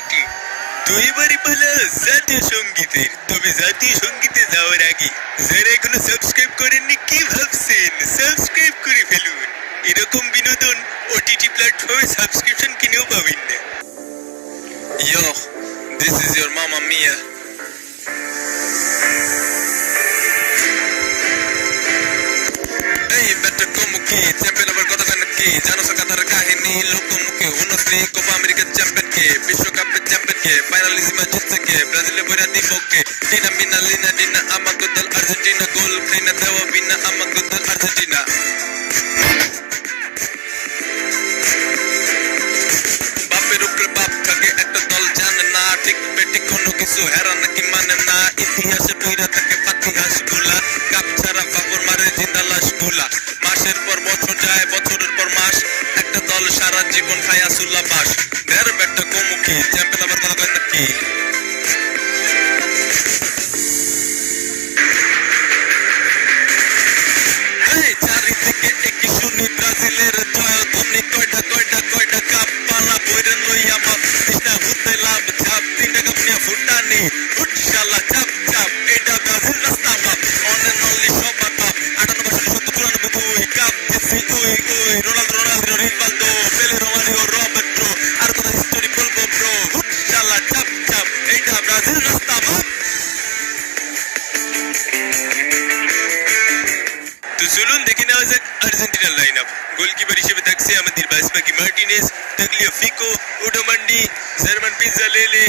এটি। তো এবারে পালা জাতীয় সঙ্গীতের। তবে জাতীয় সঙ্গীতে যাওয়ার আগে যারা এখনো সাবস্ক্রাইব করেননি কি ভাবছেন, সাবস্ক্রাইব করে ফেলুন। এরকম বিনোদন ওটিটি প্ল্যাটফর্মে সাবস্ক্রিপশন কিনেও পাবেন না। Yo, this is your Mamma Mia. এই ব্যাটা কমুকি চ্যাম্পিয়ন আবার কথা জানেন কি জানো সকাতার কাহিনী লোকমুখে উনশ্রী কোপা আমেরিকার চ্যাম্পিয়ন কে বিশ্বকাপের চ্যাম্পিয়ন কে ফাইনালিজমে জিতছে কে ব্রাজিলে বইরা দিব কে টিনা মিনা লিনা ডিনা আমাগো দল আর্জেন্টিনা গোল খাইনা দেওয়া বিনা আমাগো দল আর্জেন্টিনা। বাপের উপরে বাপ থাকে একটা দল জানে না ঠিক বেটি কোনো কিছু হেরা নাকি মানে না ইতিহাসে টুইরা থাকে পাতিহাস গুলা কাপ ছাড়া বাবর মারে জিন্দা লাশ গুলা মাসের পর বছর যায় বছরের পর মাস একটা দল সারা জীবন খায় আসুল্লা বাস ঢের বেটা কমুখী চ্যাম্পিয়ন আবার কথা কয় নাকি। চারিদিকে একই শুনি ব্রাজিলের জয় তুমি কয়টা কয়টা কয়টা কাপ পালা বইরে লইয়া মাপ কৃষ্ণা হুতে লাভ ছাপ তিনটা কাপ নিয়ে ফুটানি উঠশালা চাপ চাপ এটা ব্রাজিল রাস্তা বাপ অনেক নল্লি সবার বাপ 98 cup Messi we we Ronaldo Rivaldo পেলে রোমারিও রবার্টো আর কথা হিস্টোরি বলবো ব্রো উঠশালা চাপ চাপ এটা ব্রাজিল রাস্তা বাপ। তো চলুন দেখে নেওয়া যাক আর্জেন্টিনার লাইন আপ। গোলকিপার হিসেবে থাকছে আমাদের বাসপাকি মার্টিনেজ, তাগলিয়াফিকো, উডোমান্ডি, জার্মান পিজ্জালেলে,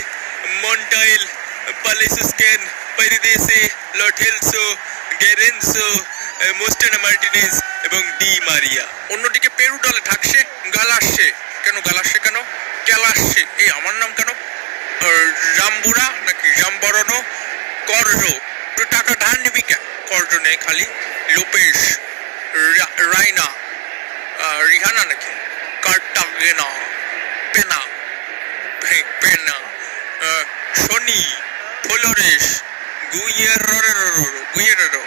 মন্টাইল, পালেসুস্কেন, পাইরেদেসে, লটেলসো, গেরেনসো, মোস্টেনা মার্টিনেজ এবং ডি মারিয়া। অন্যদিকে পেরু দলে থাকছে গালাসে। কেন গালাসে কেন ক্যালাসে এই আমার নাম কেন জাম্বুরা নাকি জাম্বরনো করজো তো টাকা ধার নিবি কেন করজো নেই খালি লোপেশ রাইনা রিহানা নাকি কার্টাগেনা পেনা পেনা শনি ফ্লোরেস গুইয়েরো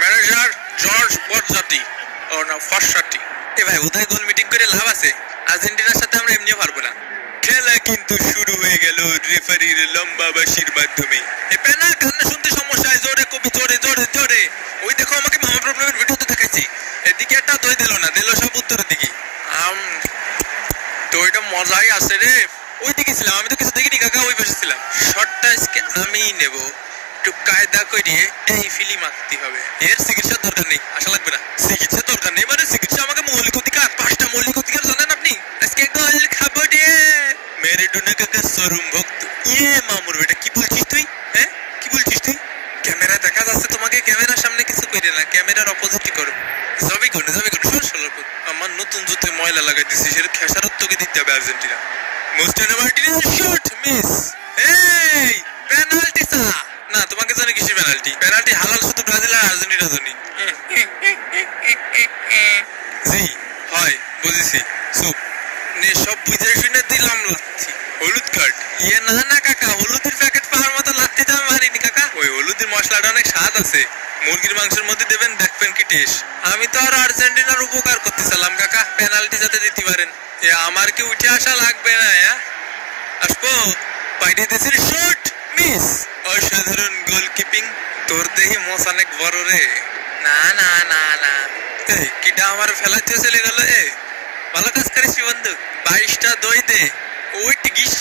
ম্যানেজার জর্জ বরজাতি ও না ফসাতি। এ ভাই উদয় গোল মিটিং করে লাভ আছে? আর্জেন্টিনার সাথে আমরা এমনিও পারবো না। খেলা কিন্তু শুরু হয়ে গেল রেফারির লম্বা বাঁশির মাধ্যমে। এ পেনা কান্না শুনতে সমস্যা হয় জোরে কবি জোরে জোরে জোরে। ওই দেখো আমাকে মামা প্রবলেমের ভিডিওতে দেখাইছি এদিকে একটা দই দিল না দিল সব উত্তরের দিকে। দইটা মজাই আছে রে। ওই দিকে ছিলাম আমি তো কিছু দেখিনি কাকা ওই পাশে ছিলাম। শটটা আজকে আমিই নেব একটু কায়দা করিয়ে এই ফিলি মারতে হবে। এর চিকিৎসার দরকার নেই আসা লাগবে না। চিকিৎসার দরকার নেই মানে চিকিৎসা আমাকে মৌলিক অধিকার 5টা মৌলিক অধিকার জানেন আপনি? আজকে গোল খাবো রে মেরিডোনা কাকা শোরুম ভক্ত। ইয়ে মামুর বেটা কি বলছিস তুই? হ্যাঁ কি বলছিস তুই? ক্যামেরা দেখা যাচ্ছে তোমাকে ক্যামেরার সামনে কিছু করে না ক্যামেরার অপোজিটই করো। যাবি কোন আমার নতুন জুতে ময়লা লাগাই দিছি সেটা খেসারত তোকে দিতে হবে আর্জেন্টিনা। মোস্টেনা মার্টিনেজ শট মিস। এই পেনাল্টি না তোমাকে জানি কিসের পেনাল্টি? পেনাল্টি হালাল শুধু ব্রাজিল আর আর্জেন্টিনা জানি। জি হয় বুঝেছি চুপ নে সব বুঝে শুনে দিলাম লাচ্ছি। হলুদ কার্ড ইয়ে না না কাকা হলুদের প্যাকেট পাওয়ার মতো লাচ্ছি তো আমি মারিনি কাকা। ওই হলুদের মশলাটা অনেক স্বাদ আছে মুরগির মাংসের মধ্যে দেবেন দেখবেন কি টেস্ট। আমি তো আর আর্জেন্টিনার উপকার করতে চালাম কাকা পেনাল্টি যাতে দিতে পারেন। এ আমার কি উঠে আসা লাগবে না? আসবো বাইরে দেশের শট মিস। অসাধারণ গোলকিপিং। তোর দেহি মোস অনেক বড় রে। না না না না এই কিটা আমার ফেলাতে চলে গেল। এ ভালো কাজ করিস বন্ধু। 22টা দই দে ওই টিকিস।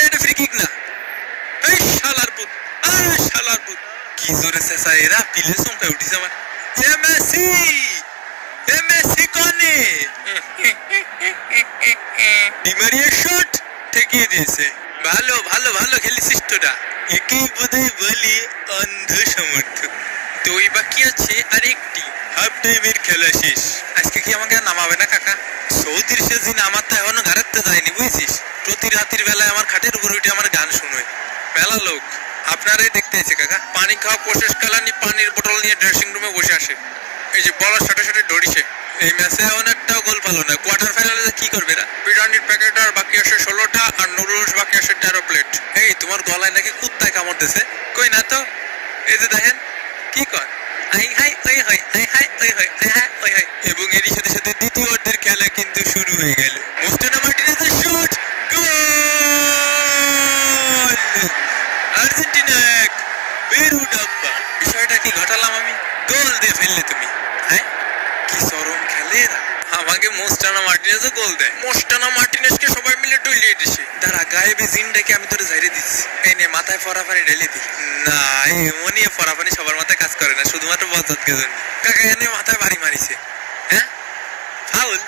এটা ফ্রি কিক না। এই শালার পুত শালার পুত কি জোরে চেঁচা এরা পিলে চমকায় উঠিছে আমার। মেসি কোনে ডি মারিয়া শট ঠেকিয়ে দিয়েছে। ভালো ভালো ভালো খেলেছিস তোরা। একেই বোধহয় বলি অন্ধ সমর্থক। দই বাকি আছে আরেকটি হাফ টাইমের খেলা শেষ। আজকে কি আমাকে নামাবে না কাকা? সৌদির সেদিন আমার তো এখনো ঘাড়াতে যায়নি বুঝছিস। প্রতি রাতের বেলায় আমার খাটের উপর উঠে আমার গান শুনোয় মেলা লোক। আপনারাই দেখতে এসে কাকা পানি খাওয়া প্রশেষ কালানি পানির বোতল নিয়ে ড্রেসিং রুমে বসে আসে। এই যে বলার সাথে সাথে দৌড়িছে। এই ম্যাচে অনেকটাও গোল পালো না। কোয়ার্টার ফাইনালে কি করবে না? বিরিয়ানির প্যাকেট আর বাকি আসে 16টা আর নুডলস বাকি আসে 13 প্লেট। এই তোমার গলায় নাকি কুত্তায় কামড় দিছে? কই না তো। এই যে দেখেন কি কর আই হাই ওই হয় আই হাই ওই হয় আই হাই ওই হয়। এবং এরই সাথে সাথে দ্বিতীয় অর্ধের খেলা কিন্তু শুরু হয়ে গেল। মোস্টেনা মার্টিনেজের শট গোল। সালেরা আমাকে মোস্টানা মার্টিনেজও গোল দেয়। মোস্টানা মার্টিনেজকে সবাই মিলে টুইলিয়ে দিছে। দাঁড়া গায়েবে জিন ডেকে আমি তোরে ঝাইরে দিচ্ছি। এই নে মাথায় ফরাফানি ঢেলে দি। না এমনই ফরাফানি সবার মাথায় কাজ করে না, শুধুমাত্র বজ্জাতকে জন্য। কাকা এনে মাথায় বাড়ি মারিছে। হ্যাঁ ফাউল।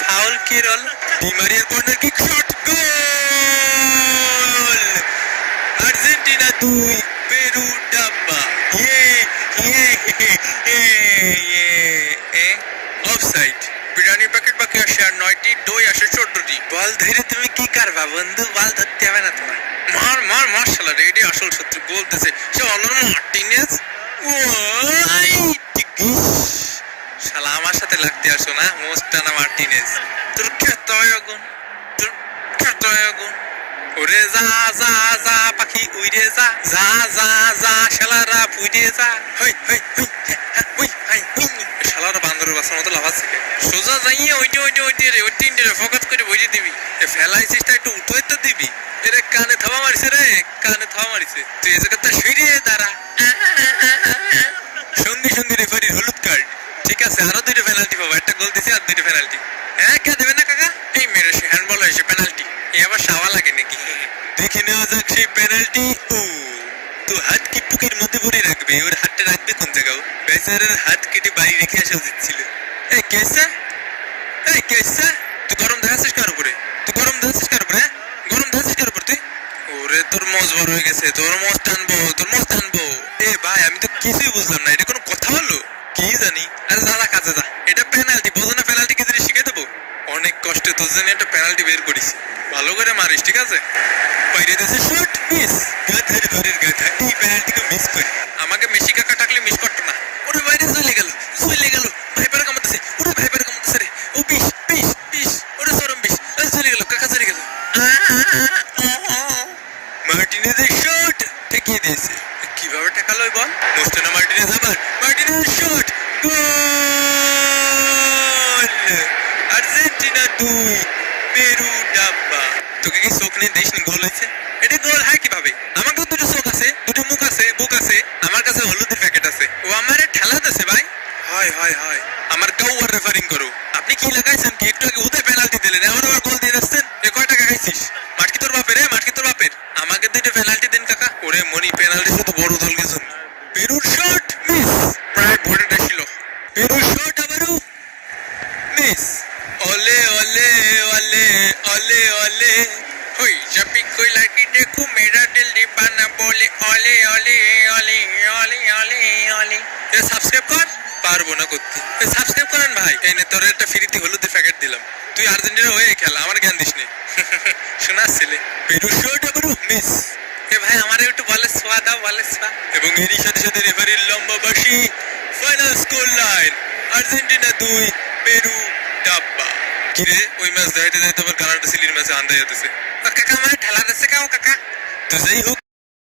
ফাউল কি রল? ডিমারিয়ার corner kick shot goal. Argentina 2 Peru ডাব্বা। অফসাইড। বিরিয়ানি প্যাকেট বাকি আসে আর 9টি, দই আসে 14টি। বল ধরে তুমি কি করবা বন্ধু? বল ধরতে হবে না তোমার। মার মার মার শালা রে, এটাই আসল শত্রু। বলতেছে সে অলর মার্টিনেজ। শালা আমার সাথে লাগতে আসো না মোস্টানা মার্টিনেজ। তোর খেত হয় আগুন, তোর খেত হয় আগুন। ওরে যা যা যা পাখি উইরে যা, যা যা যা শালারা পুইরে যা। হই হই হই হই হাই হুই। শালারা বান্দরের বাসার মতো লাফাচ্ছে। সোজা যাইয়ে ওইটি রে, ওই তিনটে রে ফোকাস করে বইয়ে দিবি। ফেলাইছিসটা একটু উঠোই তো দিবি। এরে কানে থাবা মারিছে রে, কানে থাবা মারিছে। তুই এ জায়গাটা সইরে দাঁড়া। সঙ্গে সঙ্গে রেফারির হলুদ কার্ড। ঠিক আছে, আরো 2টা পেনাল্টি পাবো। একটা গোল দিছে আর 2টা পেনাল্টি। হ্যাঁ কে দেবে না কাকা? এই মেরে সে হ্যান্ডবল হয়েছে, পেনাল্টি। এ আবার সাওয়া লাগে নাকি? দেখে নেওয়া যাক সেই পেনাল্টি। ও তো হাত কি টুকের মধ্যে ভরে রাখবে? ওর হাতটা রাখবে কোন জায়গায়? বেচারার হাত কেটে বাড়ি রেখে আসা উচিত ছিল। এই কেসা, এই কেসা, তুই গরম দেখাচ্ছিস কার উপরে? তুই গরম দেখাচ্ছিস কার উপরে? গরম দেখাচ্ছিস কার উপরে তুই? ওরে তোর মজ বড় হয়ে গেছে, তোর মজ টানবো, তোর মজ টানবো। এ ভাই আমি তো কিছুই বুঝলাম না, এটা কোনো কথা হলো? কি জানি। আরে দাদা কাজে যা, এটা পেনাল্টি। বোঝো না পেনাল্টি কি জিনিস? শিখে দেবো। অনেক কষ্টে তোর জন্য একটা পেনাল্টি বের করিস। ভালো করে মারিস, ঠিক আছে? বাইরে দেশে শট মিস। গাধার ঘরের গাধা এই পেনাল্টিকে মিস করে। আমাকে মেসি কাকা থাকলে মিস করতো না। ওরে বাইরে চলে গেল, চলে গেল। ভাইপারে কামাতেছে, ওরে ভাইপারে কামাতেছে রে। ও বিশ বিশ বিশ, ওরে চরম বিশ। চলে গেল কাকা, চলে গেল। মার্টিনেজের শট ঠেকিয়ে দিয়েছে। কিভাবে ঠেকালো ওই বল? মোস্টানা মার্টিনেজ আবার। মার্টিনেজের শট গোল। আর্জেন্টিনা 2 পেরু ডাব্বা। তোকে কি চোখ নিয়ে দেশ গোল হয়েছে? এটা গোল হয় কিভাবে? আমার তো 2টো চোখ আছে, 2টো মুখ আছে, বুক আছে। আমার কাছে হলুদের প্যাকেট আছে। ও আমারে ঠেলা দিছে ভাই। হয় হয় হয়, আমার কেউ আর রেফারিং করো। আপনি কি লাগাইছেন কি? একটু আগে ওদের পেনাল্টি দিলেন, এখন আবার গোল দিয়ে দিচ্ছেন। এ কয় টাকা খাইছিস? মাটকি তোর বাপের, মাটকি তোর বাপের। আমাকে 2টা পেনাল্টি দিন কাকা। ওরে মনি পেনাল্টি শুধু বড় দলকে জন্য। পেরুর শট মিস। প্রায় ভোটে ছিল। পেরুর শট আবারও মিস। ওলে ওলে ওলে ওলে ওলে होई जब भी कोई लड़की देखो मेरा दिल दीवाना बोले ओले ओले ओले ओले ओले ओले। ये সাবস্ক্রাইব কর। পারবো না করতে। এই সাবস্ক্রাইব করেন ভাই। এই নে তোর একটা ফ্রিতে হলুদের প্যাকেট দিলাম। তুই আর্জেন্টিনা হয়ে খেলা, আমার জ্ঞান দিস নে। শোনাস ছেলে। পেরু শট আবারও মিস। এ ভাই আমারে একটু বলে সোয়া দাও, বলে সোয়া। এবং এরই সাথে সাথে রেফারির লম্বা বাঁশি। Final score line Argentina 2 Peru ডাব্বা। কিরে ওই ম্যাচ দেখাইতে দেখাইতে আবার কানাডা চিলির ম্যাচে আন্দাই যেতেছে। কাকা আমার ঠেলা দিচ্ছে কাও কাকা। তো যাই হোক